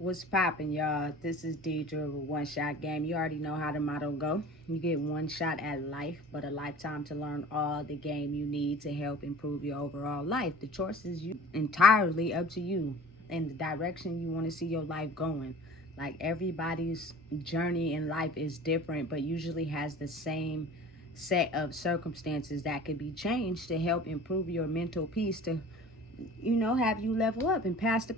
What's poppin', y'all? This is Deidre with One Shot Game. You already know how the motto go. You get one shot at life, but a lifetime to learn all the game you need to help improve your overall life. The choice is entirely up to you and the direction you want to see your life going. Like, everybody's journey in life is different, but usually has the same set of circumstances that could be changed to help improve your mental peace, to have you level up and pass the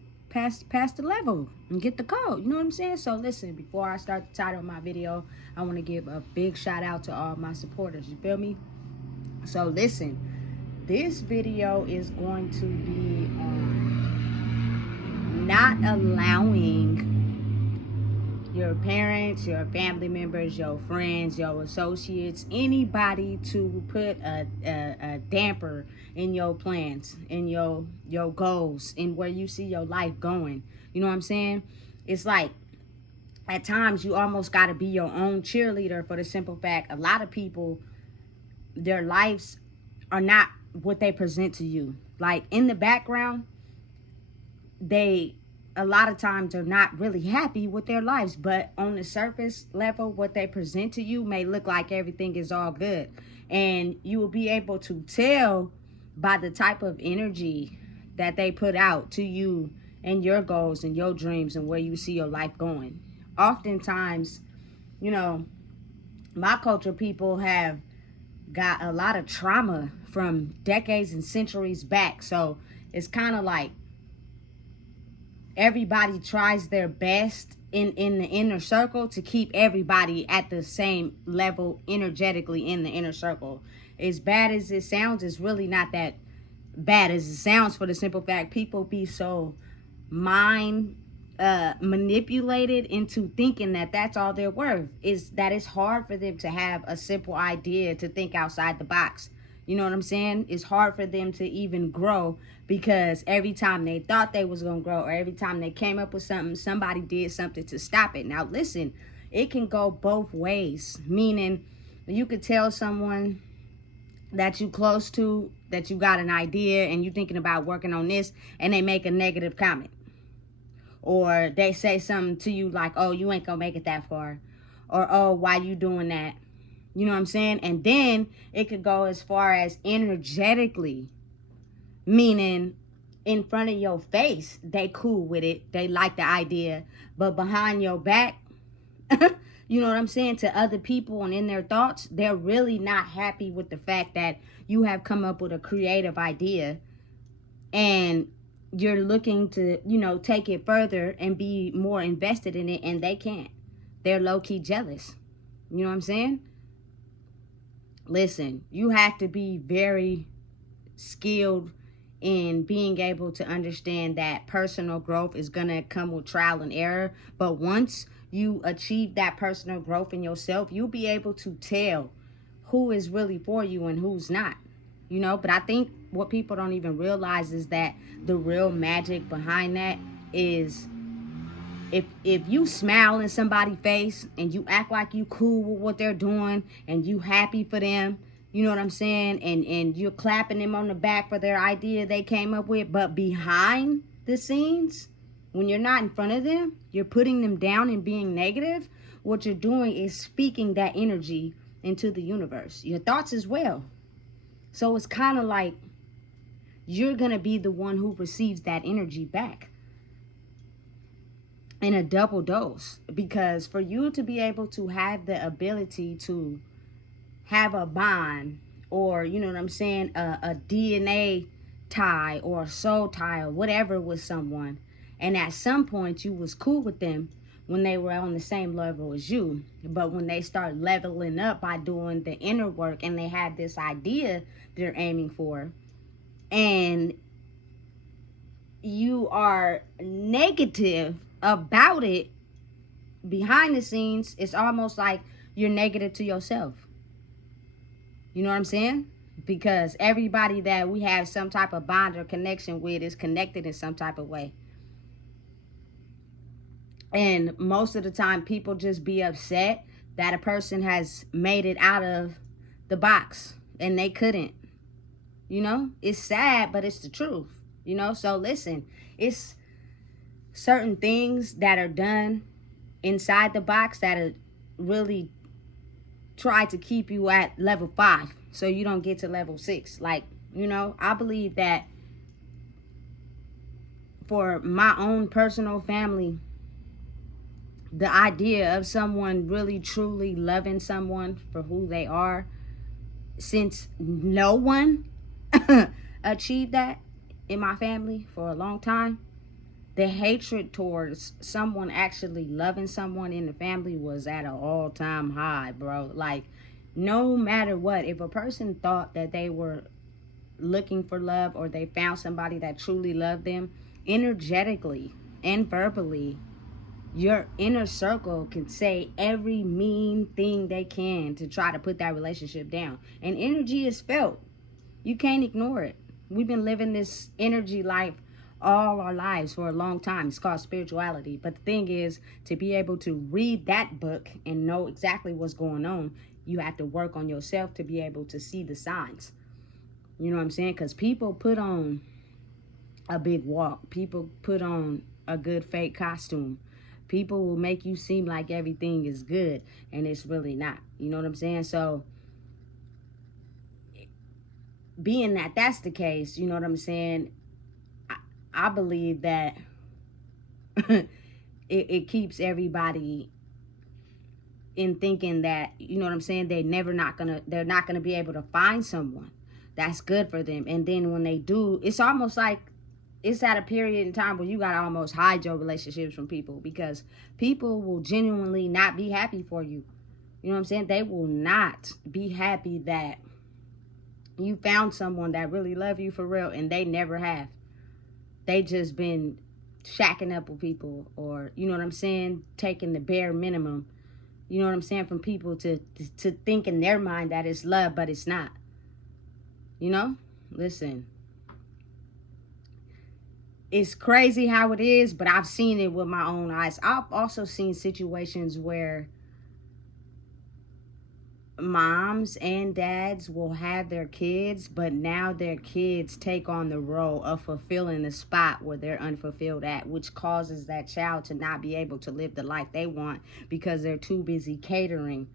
level and get the code. You know what I'm saying? So listen, before I start the title of my video, I want to give a big shout out to all my supporters. You feel me? So listen, this video is going to be on not allowing your parents, your family members, your friends, your associates, anybody to put a damper in your plans, in your goals, in where you see your life going. You know what I'm saying? It's like, at times you almost got to be your own cheerleader, for the simple fact, a lot of people, their lives are not what they present to you. Like, in the background, they a lot of times are not really happy with their lives, but on the surface level, what they present to you may look like everything is all good. And you will be able to tell by the type of energy that they put out to you and your goals and your dreams and where you see your life going. Oftentimes, my culture, people have got a lot of trauma from decades and centuries back. So it's kind of like everybody tries their best in the inner circle to keep everybody at the same level energetically in the inner circle. As bad as it sounds, it's really not that bad as it sounds, for the simple fact people be so mind manipulated into thinking that that's all they're worth, is that it's hard for them to have a simple idea, to think outside the box. You know what I'm saying? It's hard for them to even grow, because every time they thought they was going to grow, or every time they came up with something, somebody did something to stop it. Now, listen, it can go both ways, meaning you could tell someone that you close to that you got an idea and you thinking about working on this, and they make a negative comment. Or they say something to you like, oh, you ain't going to make it that far. Or, oh, why you doing that? You know what I'm saying? And then it could go as far as energetically, meaning in front of your face, they cool with it. They like the idea. But behind your back, you know what I'm saying, to other people and in their thoughts, they're really not happy with the fact that you have come up with a creative idea and you're looking to, take it further and be more invested in it, and they can't. They're low-key jealous. You know what I'm saying? Listen, you have to be very skilled in being able to understand that personal growth is going to come with trial and error. But once you achieve that personal growth in yourself, you'll be able to tell who is really for you and who's not. But I think what people don't even realize is that the real magic behind that is, if you smile in somebody's face and you act like you cool with what they're doing and you happy for them, you know what I'm saying, and you're clapping them on the back for their idea they came up with, but behind the scenes, when you're not in front of them, you're putting them down and being negative, what you're doing is speaking that energy into the universe, your thoughts as well. So it's kind of like you're going to be the one who receives that energy back in a double dose. Because for you to be able to have the ability to have a bond, or, you know what I'm saying, a DNA tie or a soul tie or whatever with someone, and at some point you was cool with them when they were on the same level as you, but when they start leveling up by doing the inner work and they have this idea they're aiming for, and you are negative about it behind the scenes, it's almost like you're negative to yourself. You know what I'm saying? Because everybody that we have some type of bond or connection with is connected in some type of way. And most of the time, people just be upset that a person has made it out of the box and they couldn't. It's sad, but it's the truth. So listen, it's certain things that are done inside the box that are really try to keep you at level 5 so you don't get to level 6. Like, I believe that for my own personal family, the idea of someone really truly loving someone for who they are, since no one achieved that in my family for a long time, the hatred towards someone actually loving someone in the family was at an all-time high, bro. Like, no matter what, if a person thought that they were looking for love or they found somebody that truly loved them, energetically and verbally, your inner circle can say every mean thing they can to try to put that relationship down. And energy is felt. You can't ignore it. We've been living this energy life all our lives for a long time. It's called spirituality. But the thing is, to be able to read that book and know exactly what's going on, you have to work on yourself to be able to see the signs. You know what I'm saying? Because people put on a big walk. People put on a good fake costume. People will make you seem like everything is good, and it's really not. You know what I'm saying? So, being that that's the case, you know what I'm saying, I believe that it keeps everybody in thinking that, you know what I'm saying, they're not gonna be able to find someone that's good for them. And then when they do, it's almost like it's at a period in time where you gotta almost hide your relationships from people, because people will genuinely not be happy for you. You know what I'm saying? They will not be happy that you found someone that really love you for real, and they never have. They just been shacking up with people, or, you know what I'm saying, taking the bare minimum, you know what I'm saying, from people to think in their mind that it's love, but it's not. You know? Listen. It's crazy how it is, but I've seen it with my own eyes. I've also seen situations where moms and dads will have their kids, but now their kids take on the role of fulfilling the spot where they're unfulfilled at, which causes that child to not be able to live the life they want because they're too busy catering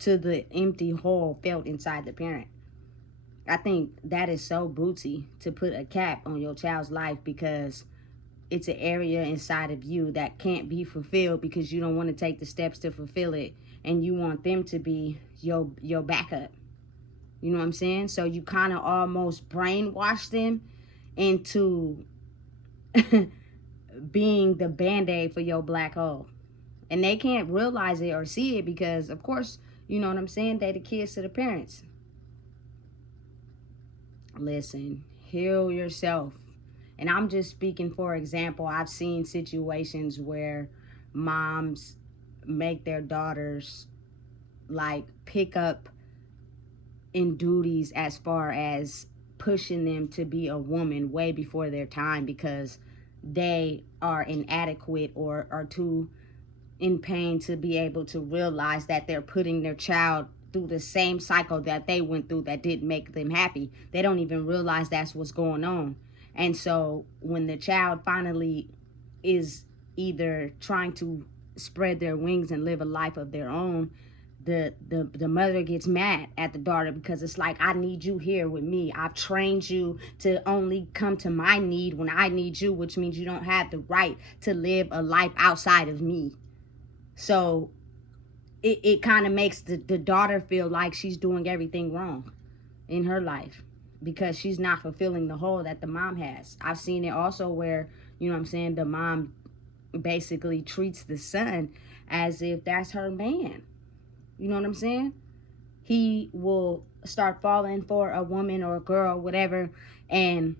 to the empty hole felt inside the parent. I think that is so booty to put a cap on your child's life, because it's an area inside of you that can't be fulfilled because you don't want to take the steps to fulfill it, and you want them to be your backup. You know what I'm saying? So you kind of almost brainwash them into being the band-aid for your black hole. And they can't realize it or see it because, of course, you know what I'm saying, they the kids to the parents. Listen, heal yourself. And I'm just speaking, for example, I've seen situations where moms make their daughters like pick up in duties as far as pushing them to be a woman way before their time because they are inadequate or are too in pain to be able to realize that they're putting their child through the same cycle that they went through that didn't make them happy. They don't even realize that's what's going on. And so when the child finally is either trying to spread their wings and live a life of their own, the mother gets mad at the daughter because it's like, I need you here with me. I've trained you to only come to my need when I need you, which means you don't have the right to live a life outside of me. So it kind of makes the daughter feel like she's doing everything wrong in her life because she's not fulfilling the hole that the mom has. I've seen it also where, you know what I'm saying, the mom basically treats the son as if that's her man. You know what I'm saying? He will start falling for a woman or a girl, whatever, and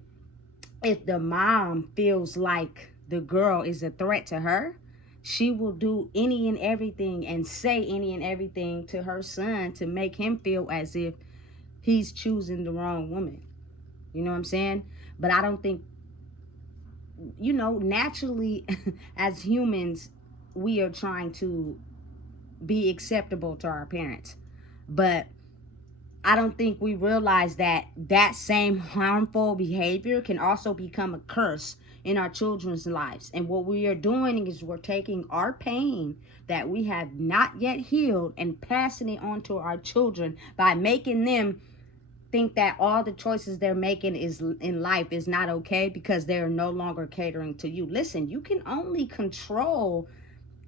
if the mom feels like the girl is a threat to her, she will do any and everything and say any and everything to her son to make him feel as if he's choosing the wrong woman. You know what I'm saying? But I don't think, you know, naturally as humans, we are trying to be acceptable to our parents. But I don't think we realize that that same harmful behavior can also become a curse in our children's lives. And what we are doing is we're taking our pain that we have not yet healed and passing it on to our children by making them think that all the choices they're making is in life is not okay because they're no longer catering to you. Listen, you can only control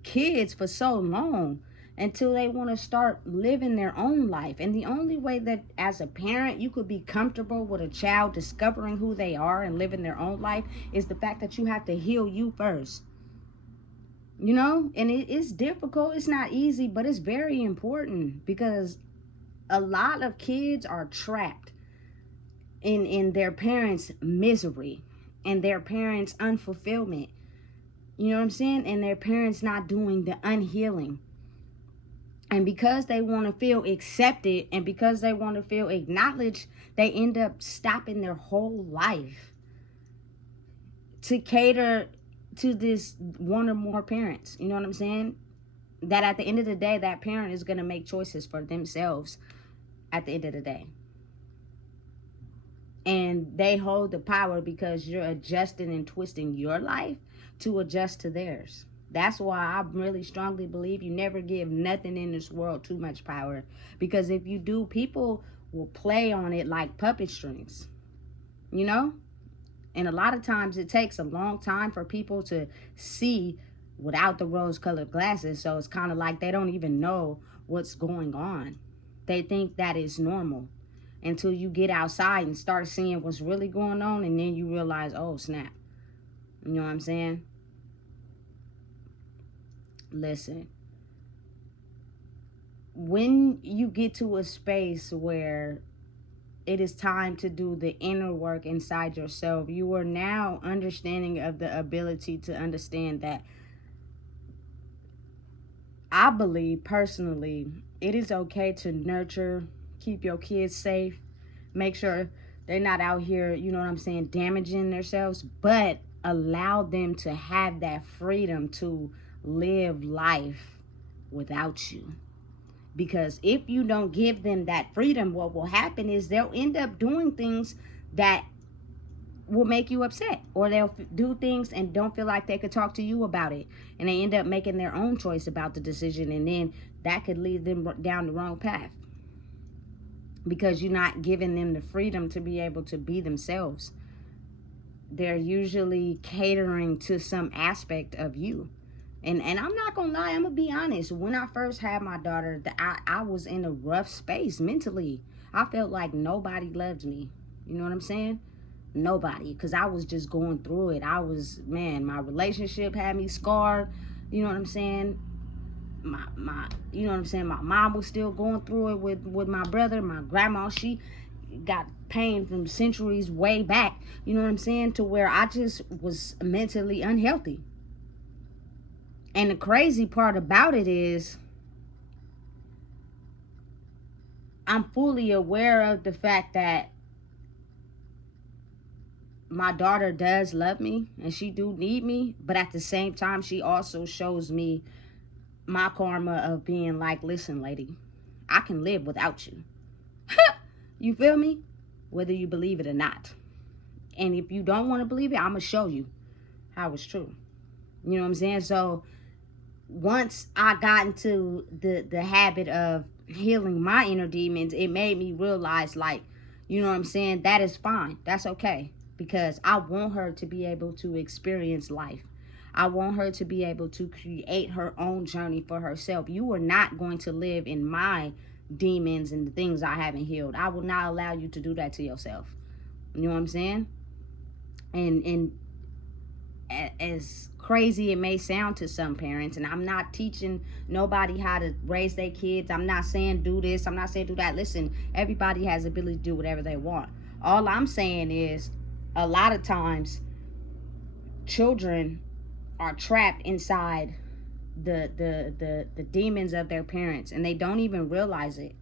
kids for so long until they want to start living their own life. And the only way that as a parent you could be comfortable with a child discovering who they are and living their own life is the fact that you have to heal you first. You know, and it's difficult, it's not easy, but it's very important because a lot of kids are trapped in their parents' misery and their parents' unfulfillment. You know what I'm saying? And their parents not doing the unhealing. And because they want to feel accepted and because they want to feel acknowledged, they end up stopping their whole life to cater to this one or more parents. You know what I'm saying? That at the end of the day, that parent is going to make choices for themselves at the end of the day. And they hold the power because you're adjusting and twisting your life to adjust to theirs. That's why I really strongly believe you never give nothing in this world too much power. Because if you do, people will play on it like puppet strings. You know? And a lot of times it takes a long time for people to see without the rose-colored glasses. So it's kind of like they don't even know what's going on. They think that is normal until you get outside and start seeing what's really going on. And then you realize, oh, snap. You know what I'm saying? Listen, when you get to a space where it is time to do the inner work inside yourself, you are now understanding of the ability to understand that I believe personally it is okay to nurture, keep your kids safe, make sure they're not out here, you know what I'm saying, damaging themselves, but allow them to have that freedom to live life without you. Because if you don't give them that freedom, what will happen is they'll end up doing things that will make you upset, or they'll do things and don't feel like they could talk to you about it, and they end up making their own choice about the decision, and then that could lead them down the wrong path because you're not giving them the freedom to be able to be themselves. They're usually catering to some aspect of you. And I'm not gonna lie, I'm gonna be honest. When I first had my daughter, I was in a rough space mentally. I felt like nobody loved me. You know what I'm saying? Nobody, because I was just going through it. My relationship had me scarred. You know what I'm saying? You know what I'm saying? My mom was still going through it with my brother. My grandma, she got pain from centuries way back. You know what I'm saying? To where I just was mentally unhealthy. And the crazy part about it is I'm fully aware of the fact that my daughter does love me and she do need me, but at the same time she also shows me my karma of being like, listen, lady, I can live without you. You feel me? Whether you believe it or not. And if you don't want to believe it, I'm gonna show you how it's true. You know what I'm saying? So once I got into the habit of healing my inner demons, it made me realize, like, you know what I'm saying, that is fine. That's okay. Because I want her to be able to experience life. I want her to be able to create her own journey for herself. You are not going to live in my demons and the things I haven't healed. I will not allow you to do that to yourself. You know what I'm saying? And as crazy it may sound to some parents, and I'm not teaching nobody how to raise their kids. I'm not saying do this. I'm not saying do that. Listen, everybody has the ability to do whatever they want. All I'm saying is a lot of times children are trapped inside the demons of their parents, and they don't even realize it.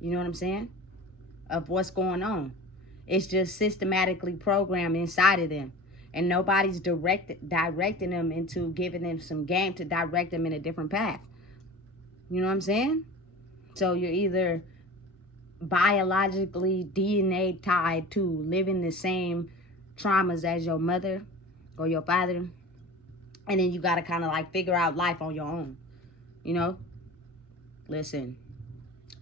You know what I'm saying? Of what's going on. It's just systematically programmed inside of them. And nobody's directing them into giving them some game to direct them in a different path. You know what I'm saying? So you're either biologically DNA tied to living the same traumas as your mother, for your father, and then you got to kind of like figure out life on your own. You know, listen,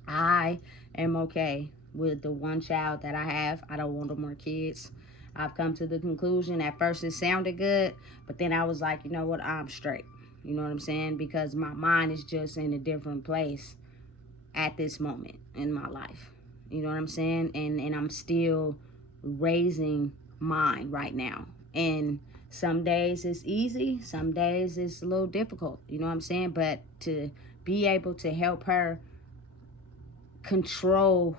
I am okay with the one child that I have. I don't want no more kids. I've come to the conclusion, at first it sounded good, but then I was like, you know what, I'm straight. You know what I'm saying? Because my mind is just in a different place at this moment in my life. You know what I'm saying? And I'm still raising mine right now. And some days it's easy, some days it's a little difficult. You know what I'm saying? But to be able to help her control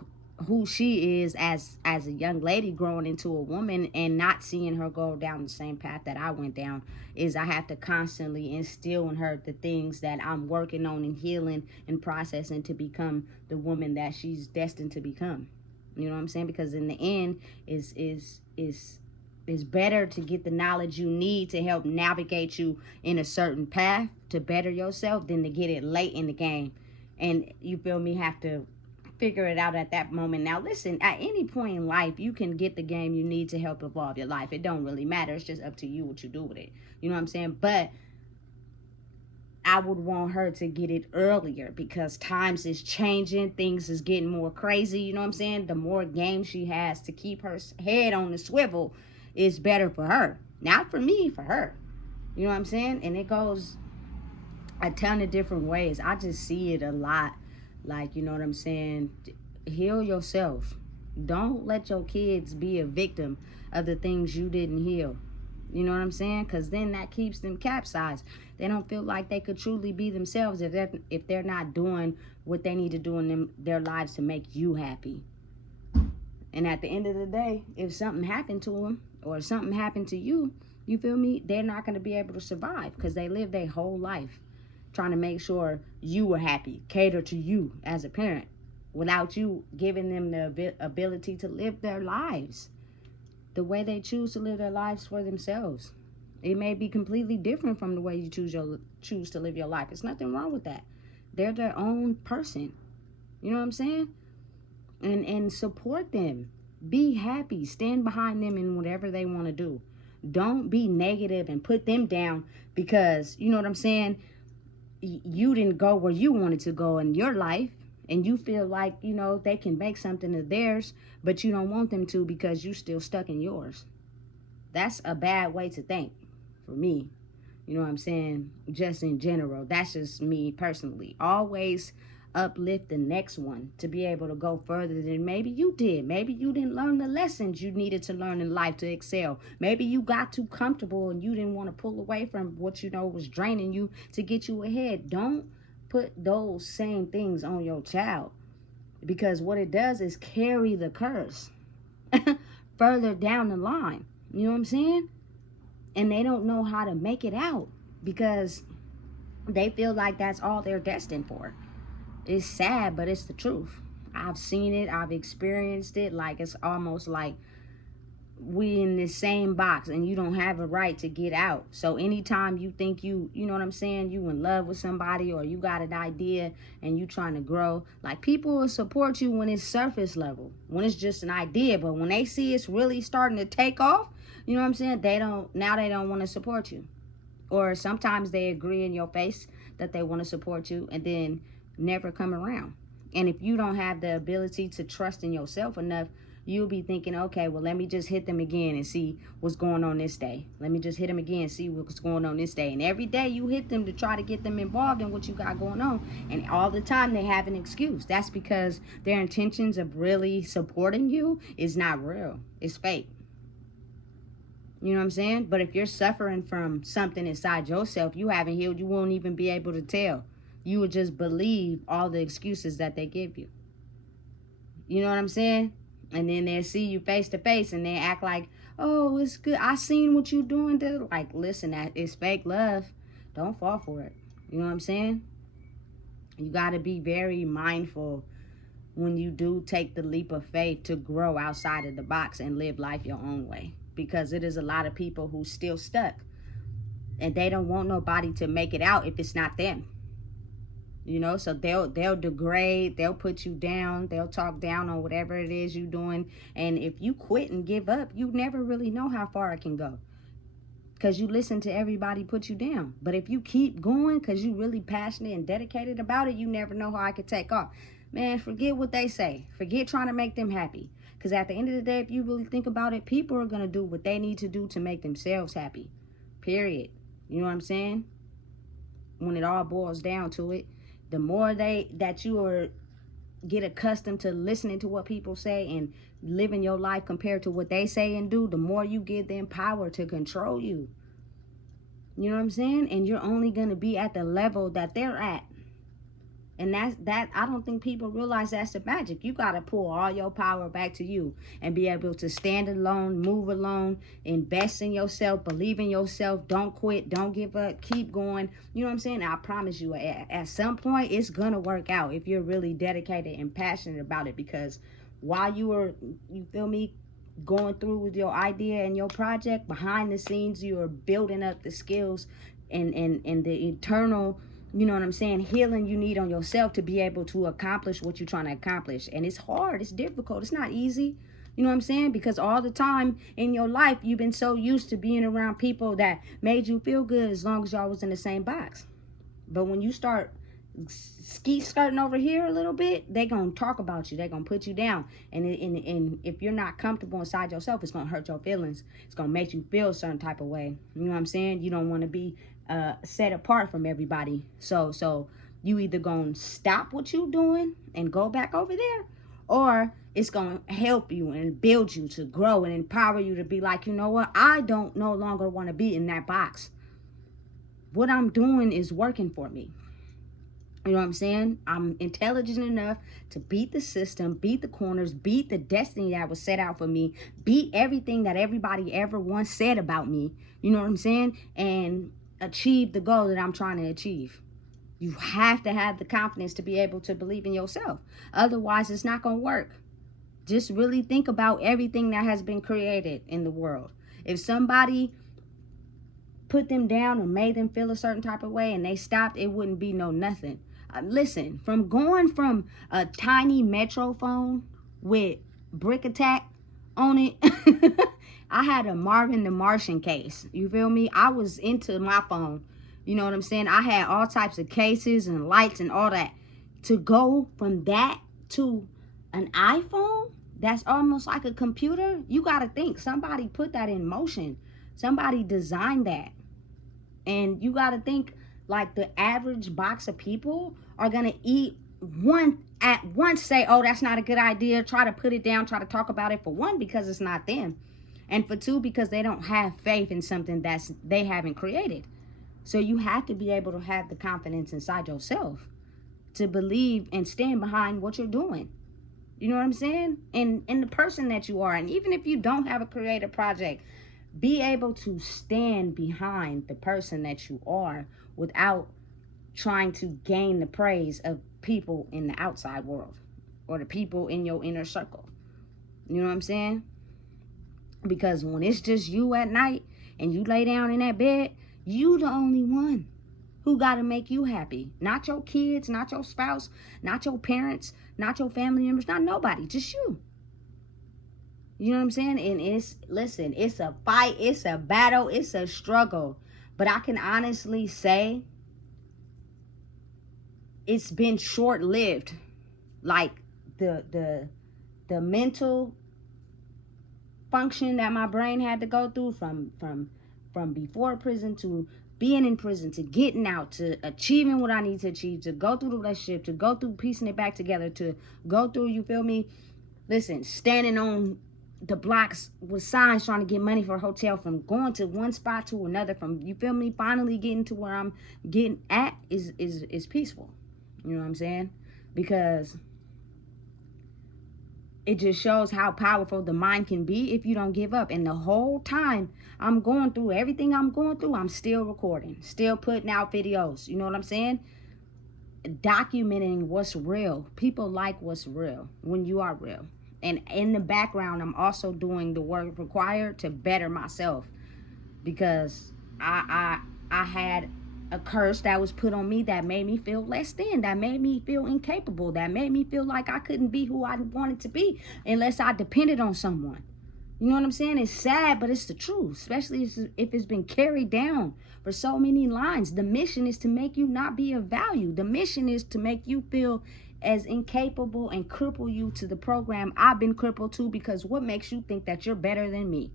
who she is as a young lady growing into a woman, and not seeing her go down the same path that I went down, is I have to constantly instill in her the things that I'm working on and healing and processing to become the woman that she's destined to become. You know what I'm saying? Because in the end, is better to get the knowledge you need to help navigate you in a certain path to better yourself than to get it late in the game. And you feel me, have to figure it out at that moment. Now listen, at any point in life, you can get the game you need to help evolve your life. It don't really matter. It's just up to you what you do with it. You know what I'm saying? But I would want her to get it earlier, because times is changing, things is getting more crazy. You know what I'm saying? The more game she has to keep her head on the swivel is better for her. Not for me, for her. You know what I'm saying? And it goes a ton of different ways. I just see it a lot. Like, you know what I'm saying? Heal yourself. Don't let your kids be a victim of the things you didn't heal. You know what I'm saying? Because then that keeps them capsized. They don't feel like they could truly be themselves if they're not doing what they need to do in their lives to make you happy. And at the end of the day, if something happened to them or something happened to you, you feel me? They're not going to be able to survive, because they live their whole life trying to make sure you were happy, cater to you as a parent, without you giving them the ability to live their lives the way they choose to live their lives for themselves. It may be completely different from the way you choose to live your life. There's nothing wrong with that. They're their own person. You know what I'm saying? And support them. Be happy. Stand behind them in whatever they want to do. Don't be negative and put them down because, you know what I'm saying, you didn't go where you wanted to go in your life, and you feel like, you know, they can make something of theirs, but you don't want them to because you still stuck in yours. That's a bad way to think for me. You know what I'm saying? Just in general. That's just me personally. Always uplift the next one to be able to go further than maybe you did. Maybe you didn't learn the lessons you needed to learn in life to excel. Maybe you got too comfortable and you didn't want to pull away from what you know was draining you to get you ahead. Don't put those same things on your child, because what it does is carry the curse further down the line. You know what I'm saying? And they don't know how to make it out because they feel like that's all they're destined for. It's sad, but it's the truth. I've seen it. I've experienced it. Like, it's almost like we in the same box and you don't have a right to get out. So anytime you think you know what I'm saying, you in love with somebody or you got an idea and you trying to grow, like, people will support you when it's surface level, when it's just an idea. But when they see it's really starting to take off, you know what I'm saying, they don't want to support you. Or sometimes they agree in your face that they want to support you and then never come around. And if you don't have the ability to trust in yourself enough, you'll be thinking, okay, well, let me just hit them again and see what's going on this day. Let me just hit them again and see what's going on this day. And every day you hit them to try to get them involved in what you got going on. And all the time they have an excuse. That's because their intentions of really supporting you is not real. It's fake. You know what I'm saying? But if you're suffering from something inside yourself you haven't healed, you won't even be able to tell. You would just believe all the excuses that they give you. You know what I'm saying? And then they'll see you face to face and they act like, oh, it's good. I seen what you doing. They're like, listen, that is fake love. Don't fall for it. You know what I'm saying? You got to be very mindful when you do take the leap of faith to grow outside of the box and live life your own way. Because it is a lot of people who still stuck. And they don't want nobody to make it out if it's not them. You know, so they'll degrade, they'll put you down, they'll talk down on whatever it is you're doing. And if you quit and give up, you never really know how far it can go. because you listen to everybody put you down. But if you keep going because you really passionate and dedicated about it, you never know how I could take off. Man, forget what they say. Forget trying to make them happy. Because at the end of the day, if you really think about it, people are going to do what they need to do to make themselves happy. Period. You know what I'm saying? When it all boils down to it, the more that you are get accustomed to listening to what people say and living your life compared to what they say and do, the more you give them power to control you. You know what I'm saying? And you're only going to be at the level that they're at. And that I don't think people realize that's the magic. You got to pull all your power back to you and be able to stand alone, move alone, invest in yourself, believe in yourself, don't quit, don't give up, keep going. You know what I'm saying? I promise you, at some point, it's going to work out if you're really dedicated and passionate about it. Because while you feel me, going through with your idea and your project, behind the scenes, you are building up the skills and the internal, you know what I'm saying, healing you need on yourself to be able to accomplish what you're trying to accomplish. And it's hard, it's difficult, it's not easy. You know what I'm saying? Because all the time in your life, you've been so used to being around people that made you feel good as long as y'all was in the same box. But when you start skirting over here a little bit, they gonna talk about you, they gonna put you down. And if you're not comfortable inside yourself, it's gonna hurt your feelings. It's gonna make you feel a certain type of way. You know what I'm saying? You don't want to be set apart from everybody. So you either gonna stop what you doing and go back over there, or it's gonna help you and build you to grow and empower you to be like, you know what, I don't no longer want to be in that box. What I'm doing is working for me. You know what I'm saying? I'm intelligent enough to beat the system, beat the corners, beat the destiny that was set out for me, beat everything that everybody ever once said about me. You know what I'm saying? And achieve the goal that I'm trying to achieve. You have to have the confidence to be able to believe in yourself. Otherwise, it's not going to work. Just really think about everything that has been created in the world. If somebody put them down or made them feel a certain type of way and they stopped, it wouldn't be no nothing. Listen, from going from a tiny Metro phone with Brick Attack on it, I had a Marvin the Martian case. You feel me? I was into my phone. You know what I'm saying? I had all types of cases and lights and all that. To go from that to an iPhone that's almost like a computer, you got to think. Somebody put that in motion. Somebody designed that. And you got to think, like, the average box of people are going to eat at once, say, oh, that's not a good idea, try to put it down, try to talk about it, for one, because it's not them, and for two, because they don't have faith in something that's they haven't created. So you have to be able to have the confidence inside yourself to believe and stand behind what you're doing. You know what I'm saying? And the person that you are. And even if you don't have a creative project, be able to stand behind the person that you are without trying to gain the praise of people in the outside world or the people in your inner circle. You know what I'm saying? Because when it's just you at night and you lay down in that bed, you the only one who got to make you happy. Not your kids, not your spouse, not your parents, not your family members, not nobody, just you. You know what I'm saying? And it's a fight, it's a battle, it's a struggle. But I can honestly say it's been short-lived. Like the mental function that my brain had to go through from before prison to being in prison, to getting out, to achieving what I need to achieve, to go through the relationship, to go through piecing it back together, to go through, you feel me? Listen, standing on the blocks with signs trying to get money for a hotel, from going to one spot to another, from, you feel me, finally getting to where I'm getting at is peaceful. You know what I'm saying? Because it just shows how powerful the mind can be if you don't give up. And the whole time I'm going through everything I'm going through, I'm still recording, still putting out videos. You know what I'm saying? Documenting what's real. People like what's real when you are real. And in the background, I'm also doing the work required to better myself, because I had a curse that was put on me that made me feel less than, that made me feel incapable, that made me feel like I couldn't be who I wanted to be unless I depended on someone. You know what I'm saying? It's sad, but it's the truth, especially if it's been carried down for so many lines. The mission is to make you not be of value. The mission is to make you feel as incapable and cripple you to the program I've been crippled to, because what makes you think that you're better than me?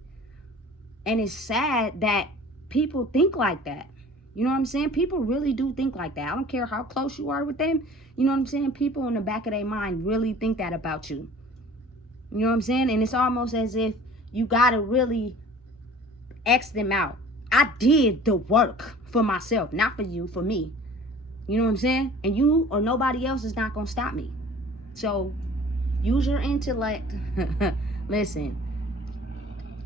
And it's sad that people think like that. You know what I'm saying? People really do think like that. I don't care how close you are with them. You know what I'm saying? People in the back of their mind really think that about you. You know what I'm saying? And it's almost as if you gotta really X them out. I did the work for myself, not for you, for me. You know what I'm saying? And you or nobody else is not gonna stop me. So use your intellect. Listen,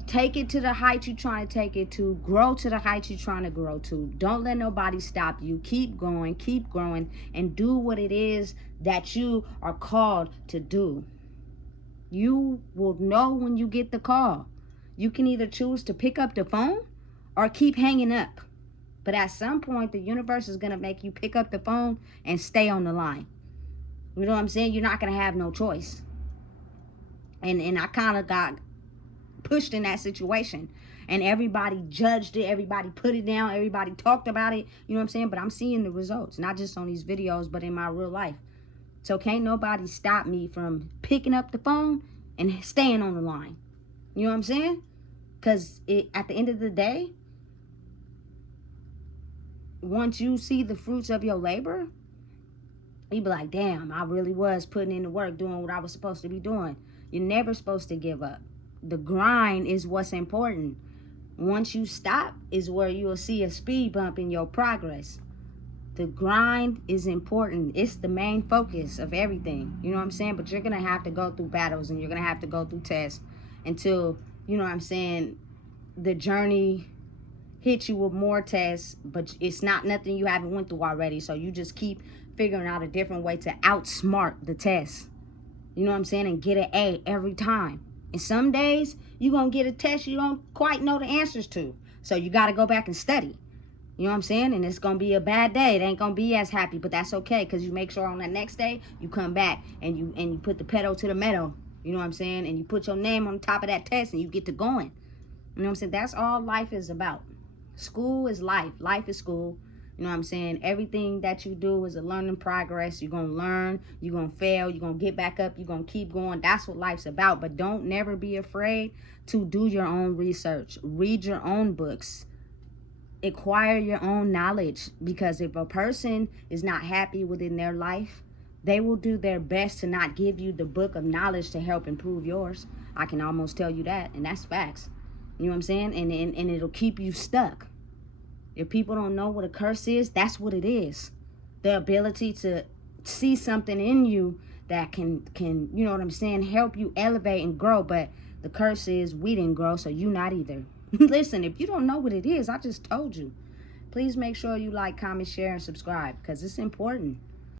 take it to the height you're trying to take it to. Grow to the height you're trying to grow to. Don't let nobody stop you. Keep going, keep growing, and do what it is that you are called to do. You will know when you get the call. You can either choose to pick up the phone or keep hanging up. But at some point, the universe is going to make you pick up the phone and stay on the line. You know what I'm saying? You're not going to have no choice. And I kind of got pushed in that situation. And everybody judged it. Everybody put it down. Everybody talked about it. You know what I'm saying? But I'm seeing the results. Not just on these videos, but in my real life. So can't nobody stop me from picking up the phone and staying on the line. You know what I'm saying? Because at the end of the day, once you see the fruits of your labor, you be like, damn, I really was putting in the work, doing what I was supposed to be doing. You're never supposed to give up. The grind is what's important. Once you stop is where you'll see a speed bump in your progress. The grind is important. It's the main focus of everything. You know what I'm saying? But you're going to have to go through battles and you're going to have to go through tests until, you know what I'm saying, the journey hits you with more tests, but it's not nothing you haven't went through already. So you just keep figuring out a different way to outsmart the test. You know what I'm saying? And get an A every time. And some days you're going to get a test you don't quite know the answers to. So you got to go back and study. You know what I'm saying? And it's going to be a bad day. It ain't going to be as happy, but that's okay, because you make sure on that next day you come back and you put the pedal to the metal. You know what I'm saying? And you put your name on top of that test and you get to going. You know what I'm saying? That's all life is about. School is life. Life is school. You know what I'm saying? Everything that you do is a learning progress. You're going to learn. You're going to fail. You're going to get back up. You're going to keep going. That's what life's about. But don't never be afraid to do your own research. Read your own books. Acquire your own knowledge. Because if a person is not happy within their life, they will do their best to not give you the book of knowledge to help improve yours. I can almost tell you that. And that's facts. You know what I'm saying? And it'll keep you stuck. If people don't know what a curse is, that's what it is. The ability to see something in you that can, you know what I'm saying, help you elevate and grow. But the curse is we didn't grow, so you not either. Listen, if you don't know what it is, I just told you. Please make sure you like, comment, share, and subscribe, because it's important.